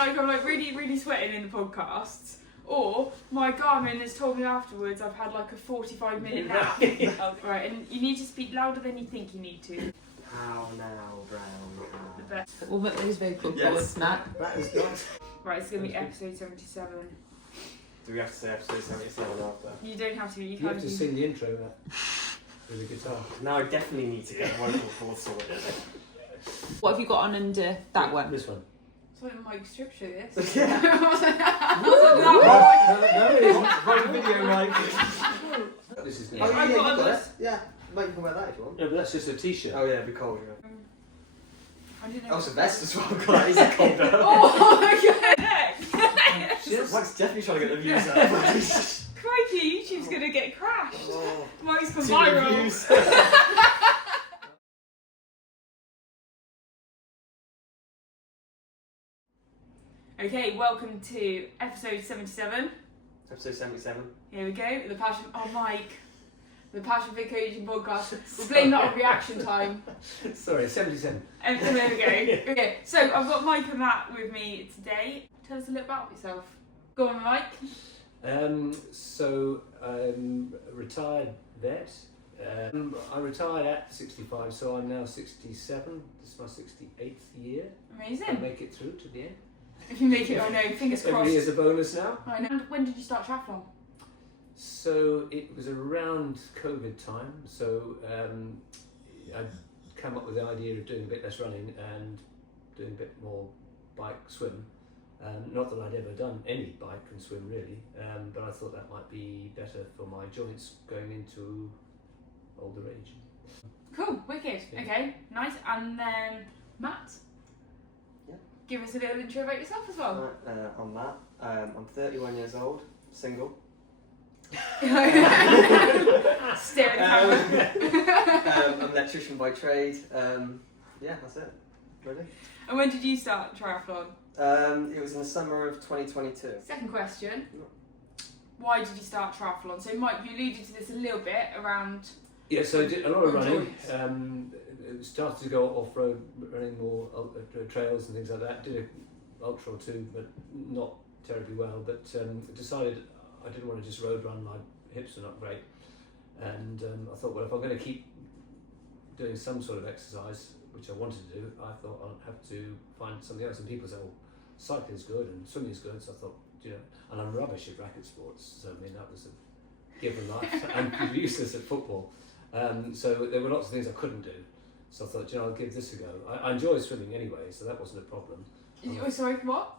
like I'm like really sweating in the podcasts. Or my Garmin has told me afterwards I've had like a 45-minute nap. Right, and you need to speak louder than you think you need to. How now, Brown? The best. We'll put those vocal Yes. cords, Matt. That is good. Right, it's going to be episode 77. Do we have to say episode 77 after? You don't have to. You have to sing the intro with the guitar. Now I definitely need to get vocal cords sorted. What have you got on under that one? This one. It's like Mike strip show this. Yeah. Wasn't that No, it isn't. Right, video, right? This is Oh, new. I got you others. it. Yeah, Mike, you can wear that if you want. No, but that's just a t-shirt. Oh yeah, it'd be cold. Yeah. I didn't know. Oh, it's a vest as well. God, he's a colder. Oh my god! Mike's definitely trying to get the views up. Crikey, YouTube's going to get crashed. Oh. Mike's gone Too many viral. views. Okay, welcome to episode 77. Episode 77. Here we go. The Passion. Oh, Mike. The Passion Fit Coaching Podcast. We'll blame that on reaction time. Sorry, 77. And there we go. Okay, so I've got Mike and Matt with me today. Tell us a little about yourself. Go on, Mike. So I'm a retired vet. I retired at 65, so I'm now 67. This is my 68th year. I'll Amazing. make it through to the end. If you make it, I know. Fingers Every crossed. year's a bonus now. I know. And when did you start triathlon? So it was around COVID time. So I came up with the idea of doing a bit less running and doing a bit more bike swim. Not that I'd ever done any bike and swim really, but I thought that might be better for my joints going into older age. Cool. Wicked. Yeah. Okay. Nice. And then Matt. Yeah. Give us a little intro about yourself as well. I'm Matt. I'm 31 years old, single. Stare at the camera. I'm an electrician by trade. Yeah, that's it. Ready? And when did you start triathlon? It was in the summer of 2022. Second question. Why did you start triathlon? So Mike, you alluded to this a little bit around. Yeah, so I did a lot of running. Joints. Started to go off-road, running more trails and things like that. Did an ultra or two, but not terribly well. But decided I didn't want to just road run. My hips were not great, and I thought, well, if I'm going to keep doing some sort of exercise, which I wanted to do, I thought I'll have to find something else. And people say, well, cycling's good and swimming's good. So I thought, you know, and I'm rubbish at racket sports. So I mean, that was a given life. I'm useless at football. So there were lots of things I couldn't do. So I thought, you know, I'll give this a go. I enjoy swimming anyway, so that wasn't a problem. Oh, sorry, what?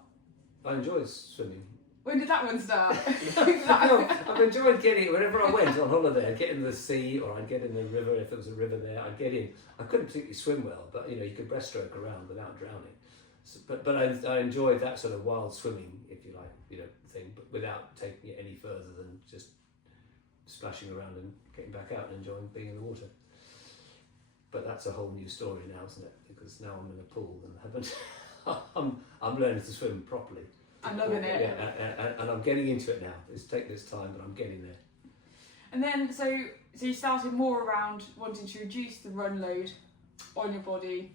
I enjoy swimming. When did that one start? No, I've enjoyed getting, whenever I went on holiday, I'd get in the sea or I'd get in the river, if there was a river there, I'd get in. I couldn't particularly swim well, but you know, you could breaststroke around without drowning. So, but I enjoyed that sort of wild swimming, if you like, you know, thing, but without taking it any further than just splashing around and getting back out and enjoying being in the water. But that's a whole new story now, isn't it? Because now I'm in a pool and haven't. I'm learning to swim properly. I'm loving it. Yeah, and I'm getting into it now. It's taken its time, but I'm getting there. And then, so you started more around wanting to reduce the run load on your body,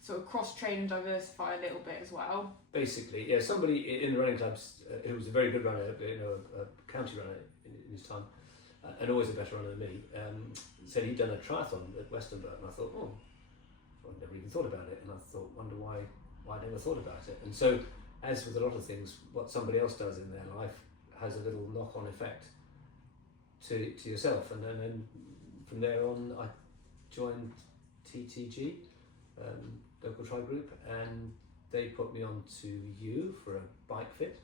sort of cross-train and diversify a little bit as well. Basically, yeah. Somebody in the running clubs who was a very good runner, you know, a county runner in his time, and always a better runner than me, said he'd done a triathlon at Westernburg, and I thought, oh, I'd never even thought about it, and I thought, wonder why I never thought about it. And so, as with a lot of things, what somebody else does in their life has a little knock-on effect to yourself, and then from there on, I joined TTG, local tri group, and they put me on to you for a bike fit,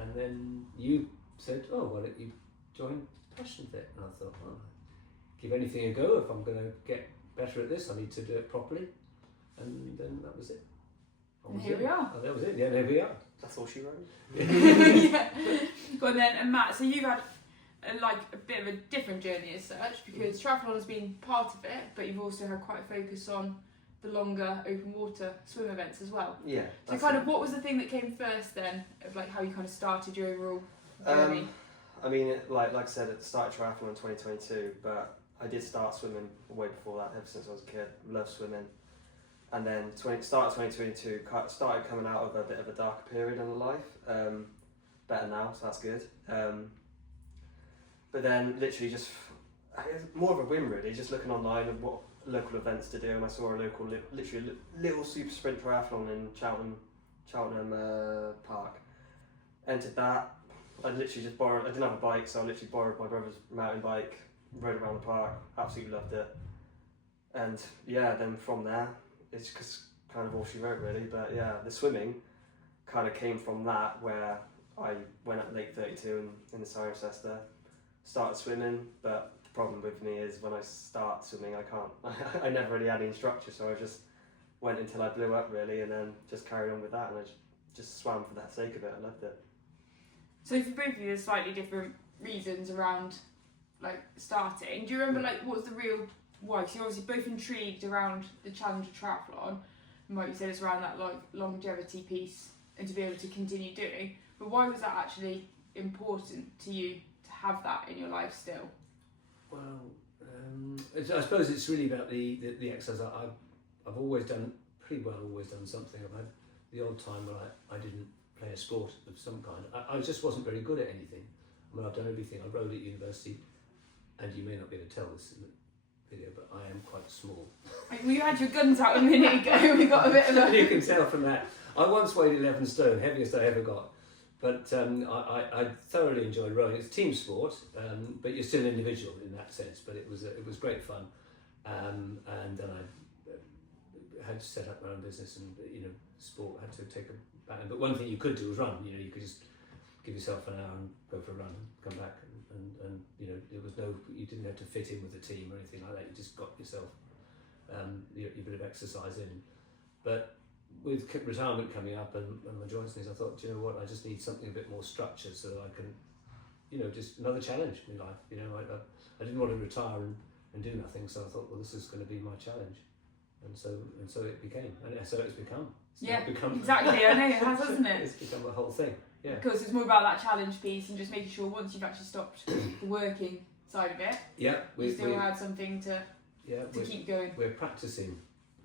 and then you said, oh, why don't you join Passion Fit? And I thought, well, give anything a go. If I'm going to get better at this, I need to do it properly, and then that was it. And here we are. Oh, that was it. Yeah, there we are. That's all she wrote. Yeah. Well then, and Matt, so you've had a bit of a different journey as such, because triathlon has been part of it, but you've also had quite a focus on the longer open water swim events as well. Yeah. So kind of, what was the thing that came first then, of like how you kind of started your overall journey? I mean, like I said, it started triathlon in 2022, but I did start swimming way before that, ever since I was a kid. Love swimming. and then start of 2022 started coming out of a bit of a darker period in life. Better now, so that's good. But then literally just more of a whim really, just looking online of what local events to do, and I saw a local, literally little super sprint triathlon in Cheltenham Park. Entered that. I literally just borrowed. I didn't have a bike, so I literally borrowed my brother's mountain bike, rode around the park, absolutely loved it. And yeah, then from there, it's just kind of all she wrote really. But yeah, the swimming kind of came from that, where I went at late 32 in the Cirencester, started swimming, but the problem with me is when I start swimming, I can't. I never really had any structure, so I just went until I blew up really, and then just carried on with that, and I just swam for the sake of it. I loved it. So for both of you, there's slightly different reasons around like starting. Do you remember like what was the real why? Because you're obviously both intrigued around the Challenger Triathlon, and like you said, it's around that like longevity piece and to be able to continue doing. But why was that actually important to you to have that in your life still? Well, I suppose it's really about the exercise. I've always done pretty well. Always done something. I've had the odd time when I didn't play a sport of some kind. I just wasn't very good at anything. I mean, I've done everything. I rode at university, and you may not be able to tell this in the video, but I am quite small. Like, well, you had your guns out a minute ago. We got a bit of a. You can tell from that. I once weighed 11 stone, heaviest I ever got. But I thoroughly enjoyed rowing. It's a team sport, but you're still an individual in that sense. But it was great fun, and then I had to set up my own business, and sport had to take a back. But one thing you could do was run. You could just give yourself an hour and go for a run, and come back, and there was you didn't have to fit in with a team or anything like that. You just got yourself your bit of exercise in. But with retirement coming up and my joints and things, I thought, do you know what, I just need something a bit more structured so that I can, just another challenge in life. I didn't want to retire and do nothing, so I thought, well, this is going to be my challenge, and so it became, and so it's become. Exactly. I know it has, hasn't it? It's become a whole thing. Yeah. Because it's more about that challenge piece and just making sure once you've actually stopped the working side of it, Yeah, you still had something to keep going. We're practicing.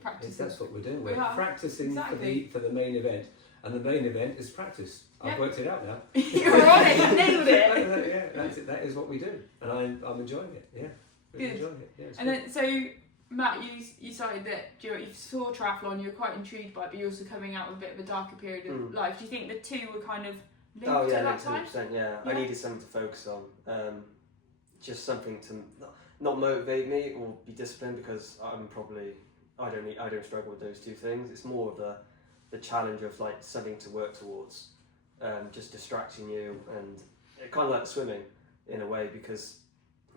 Practicing. That's what we're doing. We We're are. practicing Exactly. for the main event, and the main event is practice. I've Yeah. worked it out now. You're on it. You nailed it. Yeah, that's it. That is what we do, and I'm enjoying it. Yeah, really Good. enjoying it. Yeah, it's And good. then, so Matt, you cited that you saw triathlon, you were quite intrigued by it, but you're also coming out of a bit of a darker period of life. Do you think the two were kind of linked Oh yeah, at that time? 100%. Yeah, I Yeah. needed something to focus on. Just something to not motivate me or be disciplined, because I don't struggle with those two things. It's more of the challenge of like something to work towards, just distracting you, and it kind of like swimming in a way, because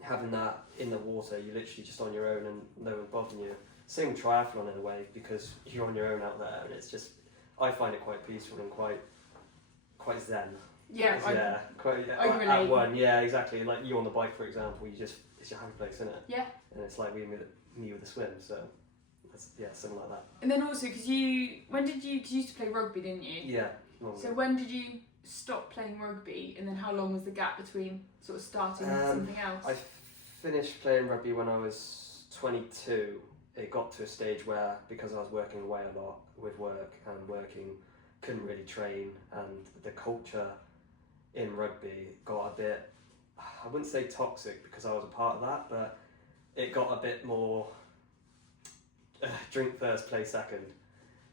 having that in the water, you're literally just on your own and no one's bothering you. Same triathlon in a way, because you're on your own out there, and it's just, I find it quite peaceful and quite zen. Yeah, I can relate. at one, yeah, exactly. Like you on the bike, for example, it's your happy place, isn't it? Yeah. And it's like me with the swim, so something like that. And then also, because you used to play rugby, didn't you? Yeah. So when did you stop playing rugby, and then how long was the gap between sort of starting something else? I finished playing rugby when I was 22. It got to a stage where, because I was working away a lot with work and working, couldn't really train, and the culture in rugby got a bit, I wouldn't say toxic because I was a part of that, but it got a bit more drink first, play second.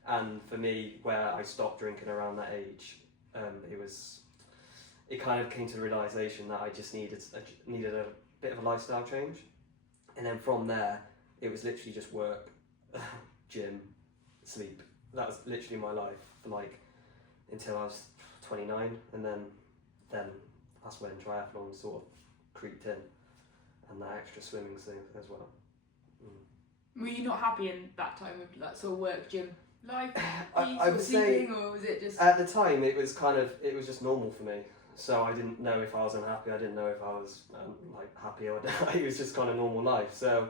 And for me, where I stopped drinking around that age, it kind of came to the realisation that I just needed a bit of a lifestyle change. And then from there, it was literally just work, gym, sleep. That was literally my life for until I was 29, and then that's when triathlon sort of creeped in, and that extra swimming thing as well. Were you not happy in that time with that sort of work, gym life, I would sleeping, say, or was it just at the time it was just normal for me. So I didn't know if I was unhappy. I didn't know if I was happy or not. It was just kind of normal life. So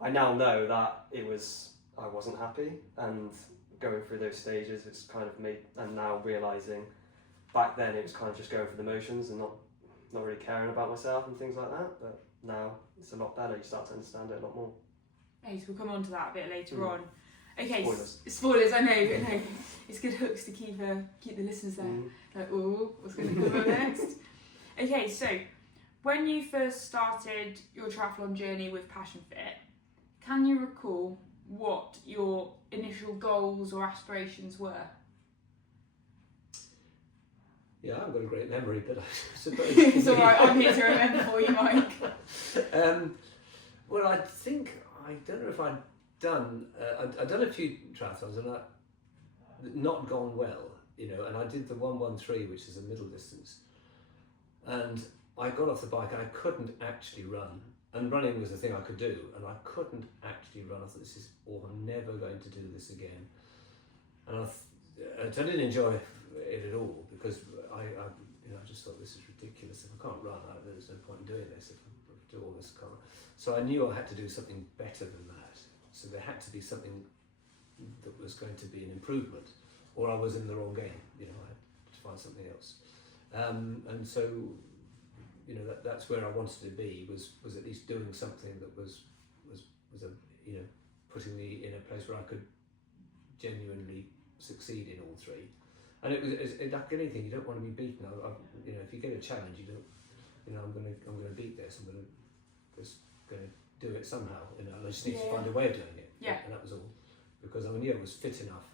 I now know that I wasn't happy, and going through those stages, it's kind of made, and now realising back then it was kind of just going through the motions and not really caring about myself and things like that. But now it's a lot better. You start to understand it a lot more. Ace, we'll come on to that a bit later on. Okay, Spoilers. spoilers. I know. It's good hooks to keep the listeners there. Mm. Like, oh, what's going to come up next? Okay, so when you first started your triathlon journey with Passion Fit, can you recall what your initial goals or aspirations were? Yeah, I've got a great memory, but I suppose It's all right. I'm here to remember for you, Mike. Well, I think I don't know if I'd done. I'd done a few triathlons and not gone well, and I did the 113, which is a middle distance, and I got off the bike and I couldn't actually run, and running was the thing I could do, and I couldn't actually run. I thought, I'm never going to do this again, and I didn't enjoy it at all, because I just thought, this is ridiculous. If I can't run, there's no point in doing this. If I do all this, so I knew I had to do something better than that. So there had to be something that was going to be an improvement, or I was in the wrong game. I had to find something else. And so, that's where I wanted to be, was at least doing something that was putting me in a place where I could genuinely succeed in all three. And it was like anything, you don't want to be beaten. If you get a challenge, you don't. I'm going to beat this. I'm going to do it somehow. I just need to find a way of doing it. Yeah. And that was all, because I knew I was fit enough,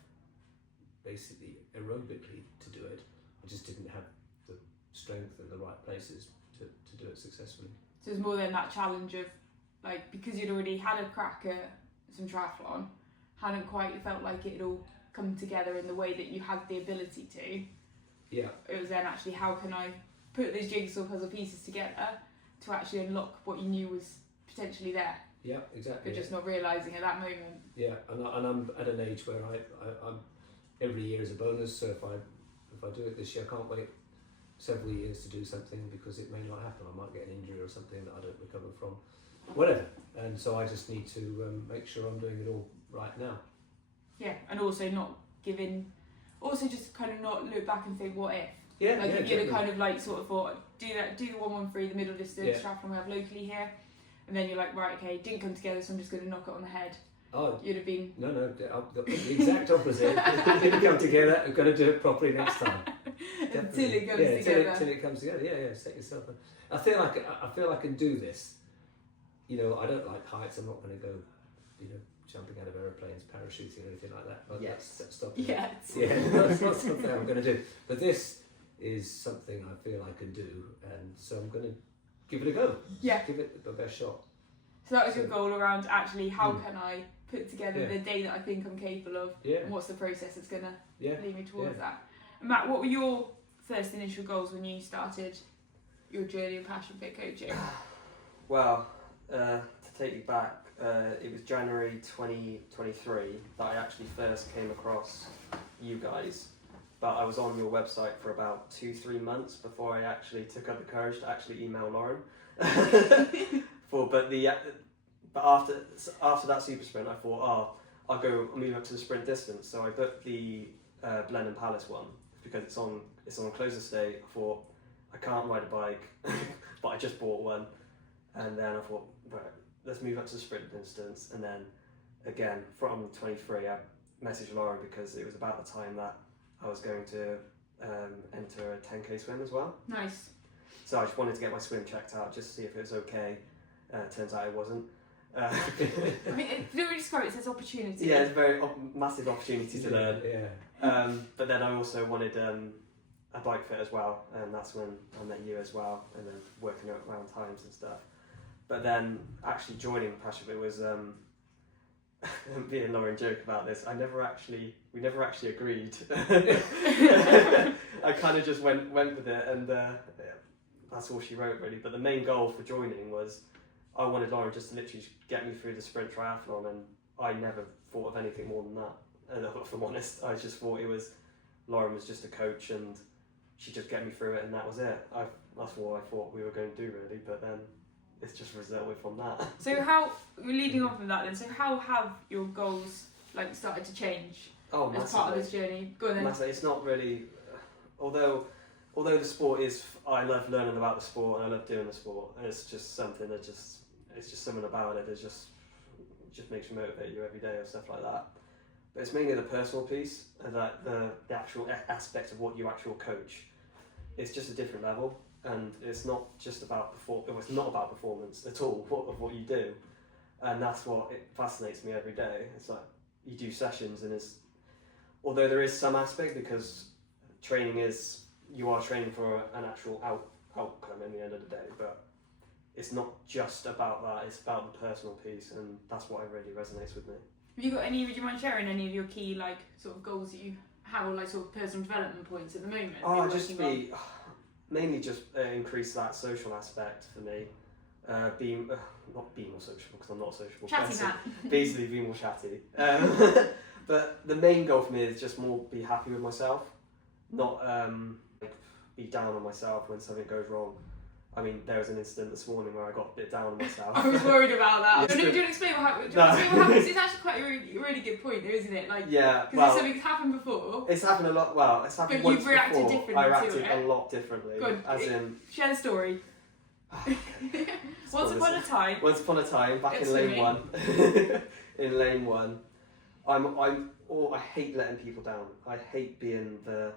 basically aerobically, to do it. I just didn't have the strength in the right places to do it successfully. So it was more than that challenge of, like, because you'd already had a crack at some triathlon, hadn't quite felt like it had all come together in the way that you had the ability to. Yeah. It was then actually, how can I put those jigsaw puzzle pieces together to actually unlock what you knew was potentially there, Yeah, exactly. but just not realising at that moment. Yeah, and I'm at an age where I'm every year is a bonus. So if I do it this year, I can't wait several years to do something, because it may not happen. I might get an injury or something that I don't recover from, whatever. And so I just need to make sure I'm doing it all right now. Yeah, and also not giving, also just kind of not look back and think, what if? Yeah, Like, yeah, if you'd have exactly. kind of like sort of thought, do the 113, the middle distance triathlon we have locally here, and then you're like, right, okay, didn't come together, so I'm just going to knock it on the head. Oh, You'd have been no, the exact opposite. Didn't come together. I'm going to do it properly next time. until it comes together. Till it comes together. Yeah. Set yourself. I feel I can do this. I don't like heights. I'm not going to go, jumping out of aeroplanes, parachuting, or anything like that. But that's stopping. Yeah. That's not something I'm going to do. But this is something I feel I can do, and so I'm going to give it a go. Yeah. Give it the best shot. So that was your goal around actually, how can I put together the day that I think I'm capable of, and what's the process that's going to lead me towards that. And Matt, what were your first initial goals when you started your journey of Passion Fit coaching? Well, to take you back, it was January 2023 that I actually first came across you guys, but I was on your website for about 2-3 months before I actually took up the courage to actually email Lauren. But after that super sprint, I thought, I'll move up to the sprint distance. So I booked the Blenheim Palace one, because it's on closest day. I thought, I can't ride a bike, but I just bought one, and then I thought, right, let's move up to the sprint distance. And then again, from 23, I messaged Lauren because it was about the time that I was going to enter a 10k swim as well. Nice. So I just wanted to get my swim checked out, just to see if it was okay. Turns out it wasn't. I mean, do we describe it as opportunity? Yeah, it's a very massive opportunity to learn. Yeah. But then I also wanted a bike fit as well, and that's when I met you as well, and then working around times and stuff. But then actually joining Passion Fit was me and Lauren joke about this. We never actually agreed. I kind of just went with it, and that's all she wrote really. But the main goal for joining was, I wanted Lauren just to literally get me through the sprint triathlon, and I never thought of anything more than that. And if I'm honest, I just thought Lauren was just a coach, and she'd just get me through it, and that was it. That's what I thought we were going to do really, but then it's just resulted from that. So how, leading on from that then, so how have your goals started to change as part of this journey? Go on then. Massively. It's not really, although the sport is, I love learning about the sport and I love doing the sport, and it's just something that it's just something about it that just makes you motivate you every day or stuff like that. but it's mainly the personal piece and that the actual aspect of what you actually coach. It's just a different level, and it's not just about it's not about performance at all of what you do, and that's what it fascinates me every day. It's like you do sessions, and although there is some aspect because training is you are training for an actual outcome in the end of the day, but it's not just about that. It's about the personal piece, and that's what really resonates with me. Have you got any? Would you mind sharing any of your key sort of goals that you have, or sort of personal development points at the moment? Mainly just increase that social aspect for me. Not being more sociable because I'm not a sociable Chatty person. man. Basically, being more chatty. But the main goal for me is just more be happy with myself, not be down on myself when something goes wrong. I mean, there was an incident this morning where I got a bit down on myself. I was worried about that. Yes, Do you want to explain what happens? It's actually quite a really good point, though, isn't it? Because something's happened before. It's happened a lot. Well, it's happened once you've reacted before. differently I reacted to it. a lot differently. Good. As in, Share the story. Once upon a time. Once upon a time, back It's in lane me. 1. In lane 1, I hate letting people down. I hate being the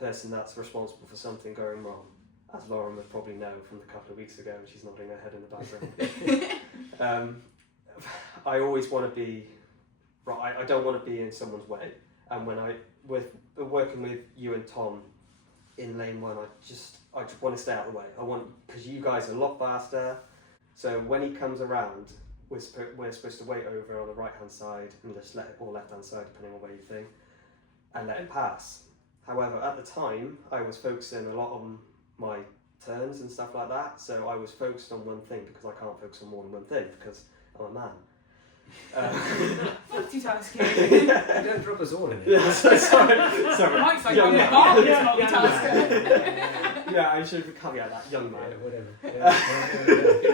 person that's responsible for something going wrong, as Lauren would probably know from a couple of weeks ago, and she's nodding her head in the background. I always want to be right. I don't want to be in someone's way. And when working with you and Tom in lane 1, I just want to stay out of the way. Because you guys are a lot faster. So when he comes around, we're supposed to wait over on the right hand side and just or left hand side, depending on where you think, and let him pass. However, at the time, I was focusing a lot on my turns and stuff like that. So I was focused on one thing because I can't focus on more than one thing because I'm a man. Multitasking. Don't drop us all in it. Yeah, sorry. Mike's like, Young I'm man. marvelous Yeah. multitasker. Yeah, I should caveat that, young man. Yeah, whatever.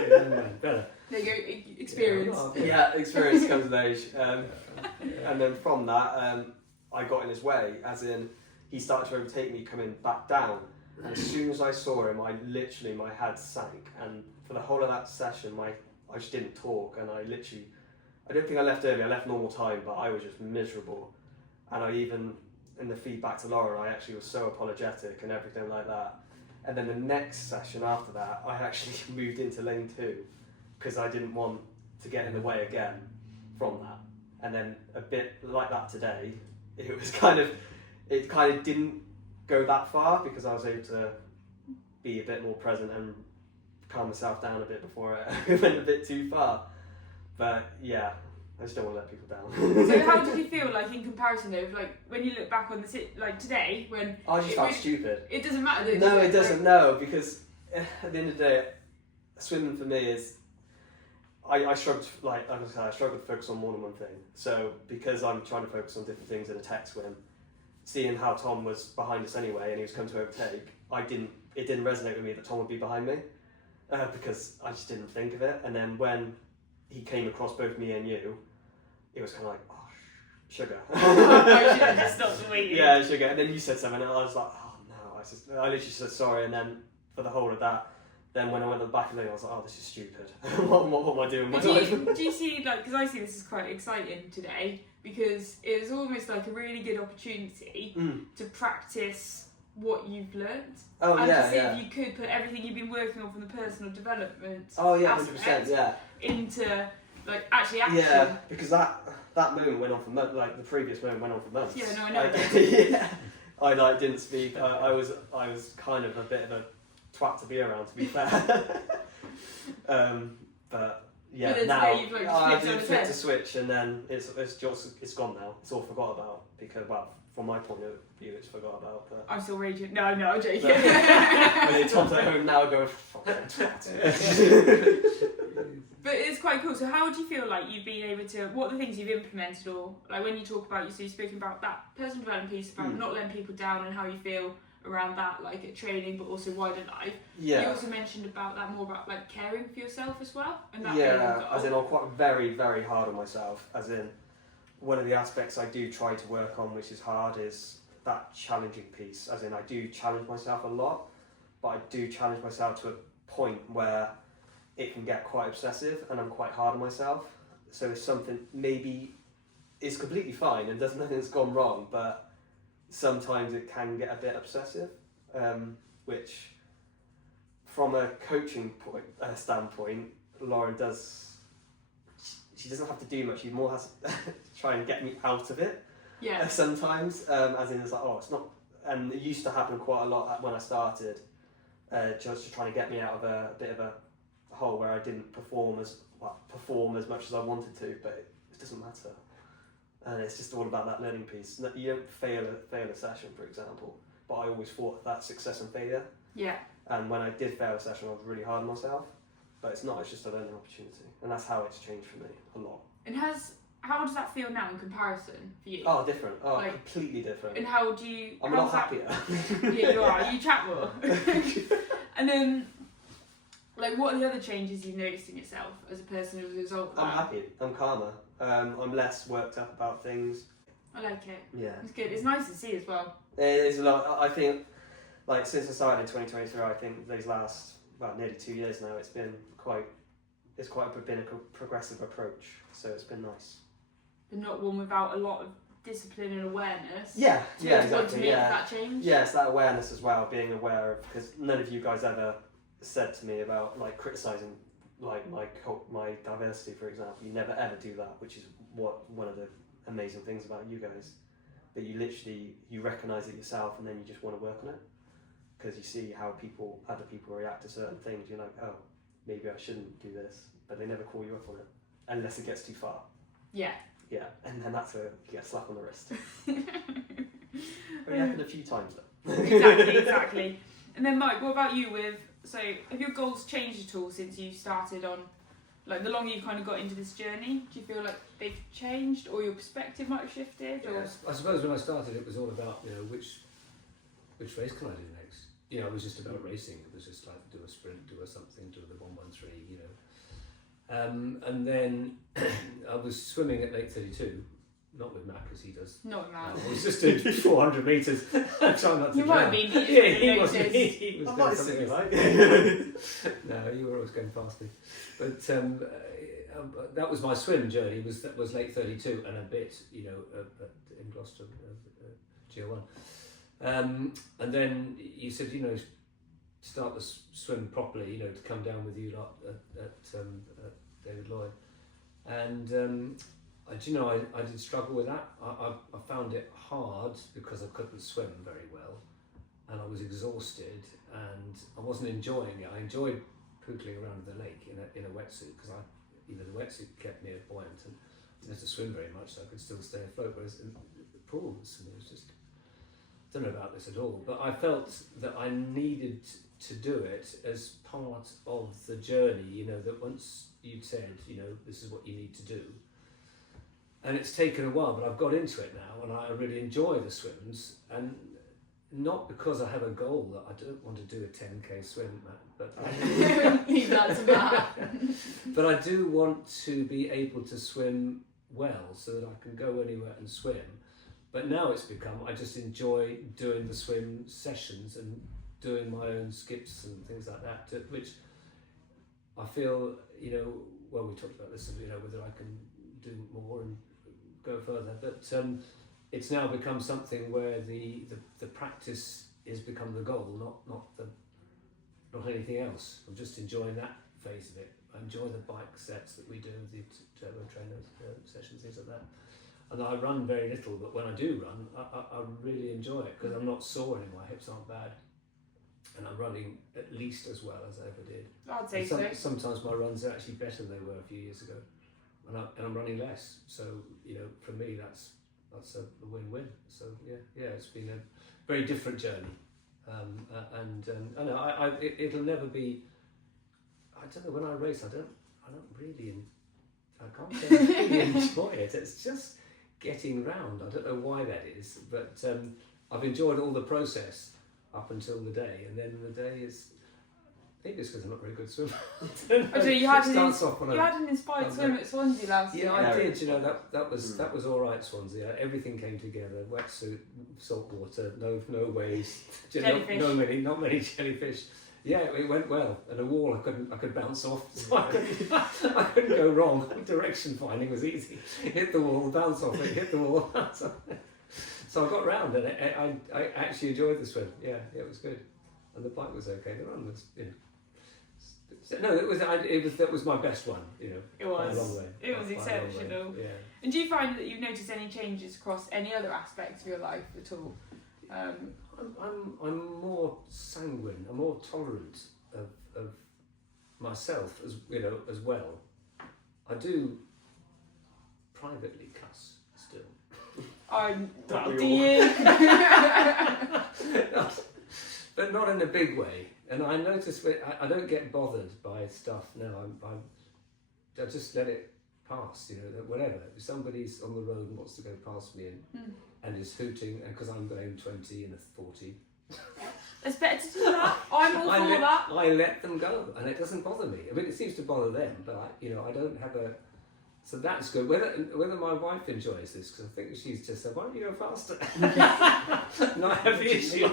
Young man, better. There you go, experience. Yeah, experience comes with age. And then from that, I got in his way, as in he started to overtake me coming back down. And as soon as I saw him, my head sank. And for the whole of that session, I just didn't talk. And I don't think I left early, I left normal time, but I was just miserable. And I even, in the feedback to Laura, I actually was so apologetic and everything like that. And then the next session after that, I actually moved into lane 2 because I didn't want to get in the way again from that. And then a bit like that today, it kind of didn't go that far because I was able to be a bit more present and calm myself down a bit before it went a bit too far. But yeah, I just don't want to let people down. So how did you feel in comparison though, when you look back on today when I just felt stupid. It doesn't matter though. No, it doesn't. No, because at the end of the day, swimming for me is I struggled I struggled to focus on more than one thing. So because I'm trying to focus on different things in a tech swim, seeing how Tom was behind us anyway and he was coming to overtake, it didn't resonate with me that Tom would be behind me because I just didn't think of it. And then when he came across both me and you, it was kind of like, oh, sugar. I should have just stopped waiting. Yeah, sugar. And then you said something, and I was like, oh no. I literally said sorry, and then for the whole of that, then when I went to the back of the lane, I was like, oh, this is stupid. what am I doing with my life? Do you see, because I see this as quite exciting today, because it was almost like a really good opportunity to practice what you've learned. Oh, and yeah, to see yeah. if you could put everything you've been working on from the personal development Oh, yeah, 100%, aspect yeah. into, actually action. Yeah, because that moment went on for months, the previous moment went on for months. Yeah, no, I know it did. Yeah. I didn't speak. I was kind of a bit of a twat to be around, to be fair. But yeah, But then now today you've, I flipped did on its flip head. to switch, and then it's gone now. It's all forgot about because, from my point of view, it's forgot about. But I'm still raging. No, I'm joking. when it's Tom's at home now, going fucking twat. But it's quite cool. So how do you feel like you've been able to, what are the things you've implemented, or when you talk about, you've spoken about that personal development piece, about not letting people down and how you feel around that, at training, but also wider life. Yeah. You also mentioned about that, more about caring for yourself as well. And that Yeah, as in I'm quite very, very hard on myself. As in, one of the aspects I do try to work on, which is hard, is that challenging piece. As in, I do challenge myself a lot, but I do challenge myself to a point where it can get quite obsessive and I'm quite hard on myself. So if something, maybe is completely fine and there's nothing that's gone wrong, but sometimes it can get a bit obsessive, which from a coaching standpoint, Lauren does, she doesn't have to do much, she more has to try and get me out of it Yeah. sometimes, as in it's like, oh, it's not, and it used to happen quite a lot when I started, just to try to get me out of a bit of a hole where I didn't perform as much as I wanted to, but it doesn't matter. And it's just all about that learning piece. You don't fail a session, for example, but I always thought that success and failure. Yeah. And when I did fail a session, I was really hard on myself. But it's not, it's just a learning opportunity. And that's how it's changed for me a lot. And how does that feel now in comparison for you? Oh, different. Oh, Like- completely different. And how do you... I'm a how's lot that- happier. Yeah, you are. You chat more. And then, like, what are the other changes you've noticed in yourself as a person as a result of I'm that? happy. I'm calmer. I'm less worked up about things. I like it. Yeah. It's good. It's nice to see as well. There's a lot. I think, like, since I started in 2023, I think these last nearly 2 years now, it's been been a progressive approach. So it's been nice. But not one without a lot of discipline and awareness. Yeah, To yeah, want to exactly. make Yeah, that change. yeah, it's that awareness as well, being aware of, because none of you guys ever said to me about like criticizing like my diversity, for example. You never ever do that, which is one of the amazing things about you guys. But you recognize it yourself, and then you just want to work on it because you see how other people react to certain things. You're like, oh, maybe I shouldn't do this, but they never call you up on it unless it gets too far. Yeah. Yeah, and then that's where you get a slap on the wrist. But it happened a few times though. Exactly. And then Mike, what about you so have your goals changed at all since you started on, like, the longer you've kind of got into this journey? Do you feel like they've changed, or your perspective might have shifted? Or I suppose when I started, it was all about, you know, which race can I do next? You know, it was just about racing. It was just like do a sprint, do a something, do the 113, you know. And then I was swimming at Lake 32, not with Matt because he does. Not No, around. I was just doing 400 metres. Trying not to You drown. might have been. Yeah, he was. He was I doing might something have like. seen No, you were always going past me. But that was my swim journey. Was Lake 32 and a bit, you know, in Gloucester, GL1. And then you said, you know, start the swim properly, you know, to come down with you lot at David Lloyd. And do you know, I did struggle with that. I found it hard because I couldn't swim very well, and I was exhausted, and I wasn't enjoying it. I enjoyed pootling around the lake in a wetsuit because the wetsuit kept me buoyant, and I didn't have to swim very much, so I could still stay afloat. Whereas in the pools, it was just, I don't know about this at all, but I felt that I needed to do it as part of the journey. You know, that once you'd said, you know, this is what you need to do. And it's taken a while, but I've got into it now, and I really enjoy the swims. And not because I have a goal that I don't want to do a 10k swim, but Leave that to Matt. but I do want to be able to swim well, so that I can go anywhere and swim. But now it's become, I just enjoy doing the swim sessions and doing my own skips and things like that, which I feel, you know, well, we talked about this, you know, whether I can do more and go further, but it's now become something where the practice is become the goal, not anything else. I'm just enjoying that phase of it. I enjoy the bike sets that we do, the turbo trainer sessions, things like that. And I run very little, but when I do run, I really enjoy it because I'm not sore anymore. My hips aren't bad, and I'm running at least as well as I ever did. I'd say And so. sometimes my runs are actually better than they were a few years ago, and I'm running less. So, you know, for me that's a win-win. So yeah, it's been a very different journey, I know it'll never be. I don't know, when I race, I can't say I really enjoy it. It's just getting round. I don't know why that is, but I've enjoyed all the process up until the day, and then the day is. Maybe it's because I'm not a very good swimmer. I don't know, you had an inspired I'm swim there. at Swansea last year. Yeah, I did. You know, that was all right. Swansea. Everything came together. Wetsuit, salt water, no waves, Jellyfish. not many jellyfish. Yeah, it went well. And a wall I could bounce off, so I couldn't go wrong. Direction finding was easy. Hit the wall, bounce off it, hit the wall, bounce off it. So I got round, and I actually enjoyed the swim. Yeah, it was good, and the bike was okay. The run was, no, that was my best one. It by a was. long way. It was By a long way, exceptional. Yeah. And do you find that you've noticed any changes across any other aspects of your life at all? I'm more sanguine. I'm more tolerant of myself as well. I do privately cuss still. Well, we do all? you? But not in a big way. And I notice I don't get bothered by stuff now. I just let it pass. Whatever. If somebody's on the road and wants to go past me and is hooting, and because I'm going 20 and a 40. It's better to do that. I'm all for that. I let them go, and it doesn't bother me. I mean, it seems to bother them, but I don't have a. So that's good. Whether my wife enjoys this, because I think she's just said, "Why don't you go faster?" And I have the issue.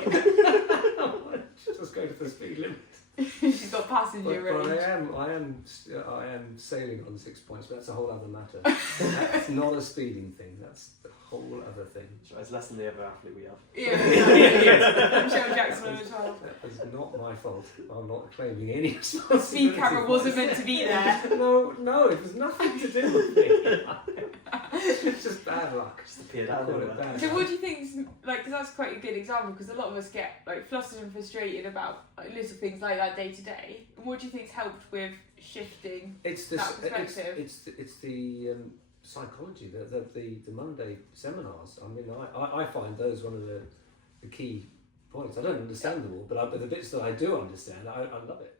Just go to the speed limit. She's got passenger But range. I am sailing on 6 points, but that's a whole other matter. That's not a speeding thing. That's a whole other thing. Sure, it's less than the other athlete we have. Yeah. I'm sure Jackson as well. That was not my fault. I'm not claiming any The responsibility. speed camera wasn't meant to be there. No, it was nothing to do with me. It's just bad luck. Just appeared I out call of it nowhere. bad So luck. what do you think is, because that's quite a good example, because a lot of us get flustered and frustrated about little things like that day to day. And what do you think's helped with shifting It's that perspective? it's the psychology, the Monday seminars. I mean, I find those one of the key points. I don't understand them all, but the bits that I do understand, I love it.